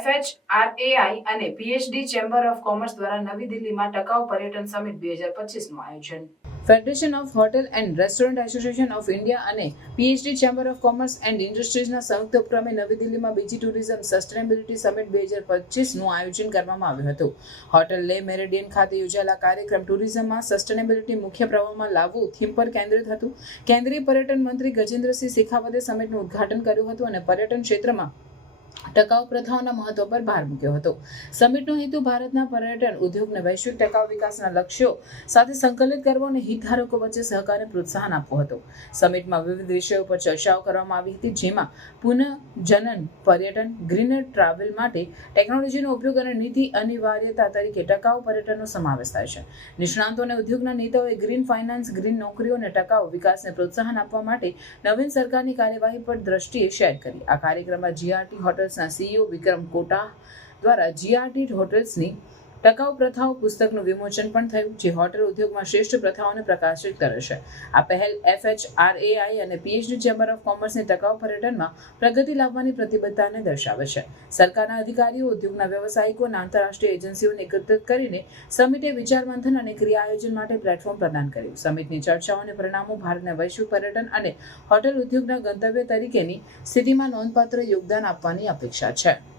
એફએચઆરએઆઈ અને PHD chamber of commerce દ્વારા નવી દિલ્હીમાં ટકાઉ પર્યટન સમિટ બે હજાર પચીસનું આયોજન. Federation of hotel and restaurant association of India અને PHD chamber of commerce and ઇન્ડસ્ટ્રીઝના સંયુક્ત ઉપક્રમે નવી દિલ્હીમાં બીજી ટુરિઝમ સસ્ટેનેબિલિટી સમિટ બે હજાર પચીસનું આયોજન કરવામાં આવ્યું હતું. હોટેલ લે મેરેડિયન ખાતે યોજાયેલા કાર્યક્રમ ટુરિઝમમાં સસ્ટેનેબિલિટી મુખ્ય પ્રવાહમાં લાવવું થીમ પર કેન્દ્રિત હતું. કેન્દ્રીય પર્યટન મંત્રી ગજેન્દ્રસિંહ શેખાવતે સમિટનું ઉદ્ઘાટન કર્યું હતું અને પર્યટન ક્ષેત્રમાં ટકાઉ પ્રથાઓના મહત્વ પર ભાર મૂક્યો હતો. સમિટનો હેતુ ભારતના પર્યટન ઉદ્યોગને વૈશ્વિક ટકાઉ વિકાસના લક્ષ્યો સાથે સંકલિત કરવો અને હિતધારકો વચ્ચે સહકારને પ્રોત્સાહન આપવું હતું. સમિટમાં વિવિધ વિષયો પર ચર્ચાઓ કરવામાં આવી હતી, જેમાં પુનઃજનન, પર્યટન, ગ્રીનર ટ્રાવેલ માટે ટેકનોલોજીનો ઉપયોગ અને નીતિ અનિવાર્યતા તરીકે ટકાઉ પર્યટનનો સમાવેશ થાય છે. નિષ્ણાંતો અને ઉદ્યોગના નેતાઓએ ગ્રીન ફાઇનાન્સ, ગ્રીન નોકરીઓ અને ટકાઉ વિકાસને પ્રોત્સાહન આપવા માટે નવીન સરકારની કાર્યવાહી પર દ્રષ્ટિએ શેર કરી. આ કાર્યક્રમમાં જીઆરટી હોટેલ્સના સીઈઓ વિક્રમ કોટા દ્વારા જીઆરડી હોટેલ્સની ટકાઉ પ્રથાઓ પુસ્તકનું વિમોચન પણ થયું, જે હોટેલ ઉદ્યોગમાં શ્રેષ્ઠ પ્રથાઓને પ્રકાશિત કરે છે. આ પહેલ એફએચઆરએઆઈ અને પીએચડી ચેમ્બર ઓફ કોમર્સની ટકાઉ પર્યટનમાં પ્રગતિ લાવવાની પ્રતિબદ્ધતાને દર્શાવે છે. સરકારના અધિકારીઓ, ઉદ્યોગના વ્યવસાયિકો અને આંતરરાષ્ટ્રીય એજન્સીઓને એકત્રિત કરીને સમિટે વિચાર મંથન અને ક્રિયા આયોજન માટે પ્લેટફોર્મ પ્રદાન કર્યું. સમિટની ચર્ચાઓ અને પરિણામો ભારતના વૈશ્વિક પર્યટન અને હોટેલ ઉદ્યોગના ગંતવ્ય તરીકેની સ્થિતિમાં નોંધપાત્ર યોગદાન આપવાની અપેક્ષા છે.